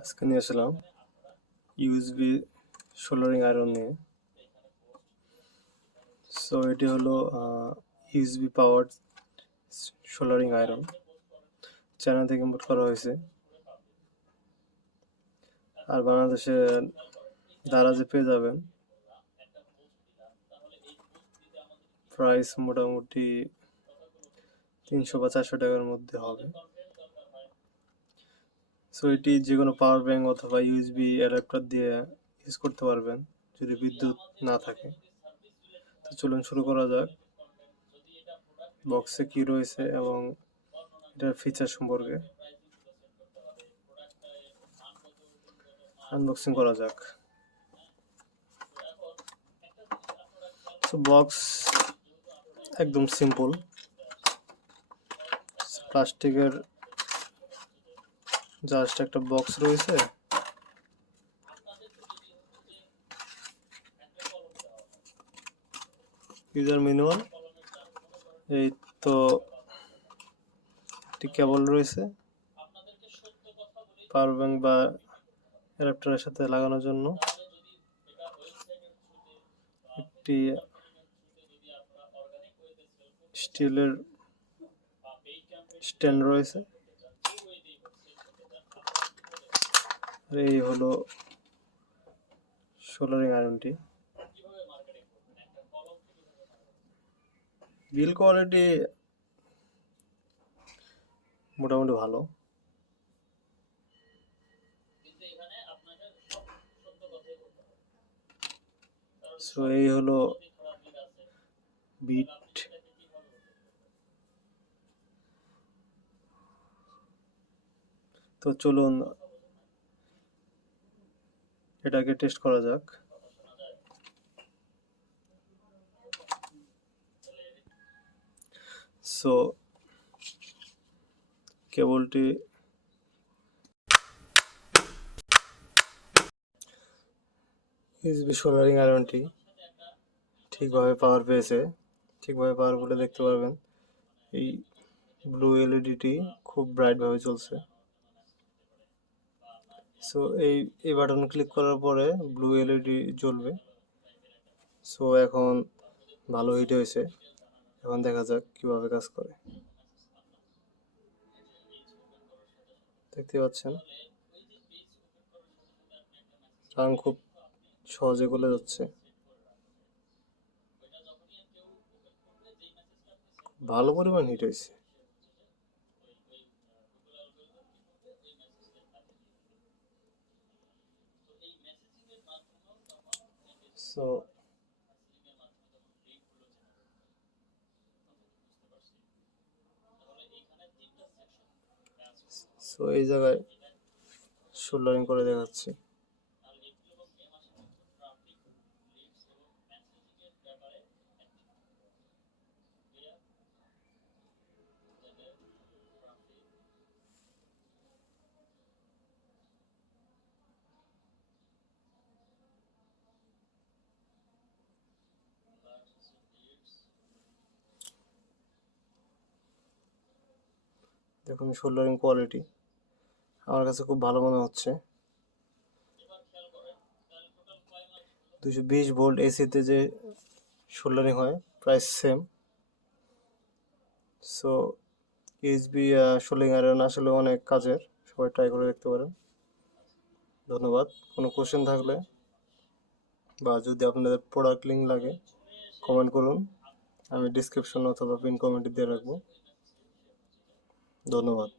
আজকে নিয়ে আসলাম USB soldering iron নিয়ে। সো এটি হলো ইউএসবি পাওয়ার সোল্ডারিং আয়রন, চায়না থেকে ইম্পোর্ট করা হয়েছে। আর বাংলাদেশে দারাজে পেয়ে যাবেন। প্রাইস মোটামুটি 300 বা 400 টাকার মধ্যে হবে। সো এটি যে কোনো পাওয়ার ব্যাংক অথবা ইউএসবি অ্যাডাপ্টার দিয়ে ইউজ করতে পারবেন যদি বিদ্যুৎ না থাকে। তো চলুন শুরু করা যাক। বক্সে কি রয়েছে এবং এটার ফিচার সম্পর্কে আনবক্সিং করা যাক। তো বক্স একদম সিম্পল, প্লাস্টিকের জাস্ট একটা বক্স রয়েছে। ইউজার ম্যানুয়াল, এই তো একটি কেবল রয়েছে পাওয়ার ব্যাংক বা অ্যাডাপ্টারের সাথে লাগানোর জন্য। একটি স্টিলের স্ট্যান্ড রয়েছে। আর এই হলো সোল্ডারিং আয়রনটি। বিল কোয়ালিটি মোটামুটি ভালো। সো এই হলো বিট। তো চলুন এটাকে টেস্ট করা যাক। সো কেবলটি ইউএসবি সোল্ডারিং আয়রনটি ঠিকভাবে পাওয়ার পেয়েছে। ঠিকভাবে পাওয়ার বলে দেখতে পারবেন এই ব্লু এলইডিটি খুব ব্রাইটভাবে চলছে। সো এই বাটন ক্লিক করার পরে ব্লু এলইডি জ্বলবে। সো এখন ভালো হিট হয়েছে। এখন দেখা যাক কিভাবে কাজ করে। দেখতে পাচ্ছেন রং খুব সহজে গলে যাচ্ছে। ভালো পরিমাণ হিট হয়েছে। সো এই জায়গায় সোল্ডারিং করে দেখাচ্ছি। দেখুন সোল্ডারিং কোয়ালিটি আমার কাছে খুব ভালো মনে হচ্ছে। 220 ভোল্ট এসিতে যে সোল্ডারিং হয় প্রায় same. So USB soldering iron আসলে অনেক কাজের, সবাই ট্রাই করে দেখতে পারেন। ধন্যবাদ। কোনো কোশ্চেন থাকলে বা যদি আপনাদের প্রোডাক্ট লিঙ্ক লাগে কমেন্ট করুন, আমি ডিসক্রিপশন অথবা পিন কমেন্টে দিয়ে রাখবো। ধন্যবাদ।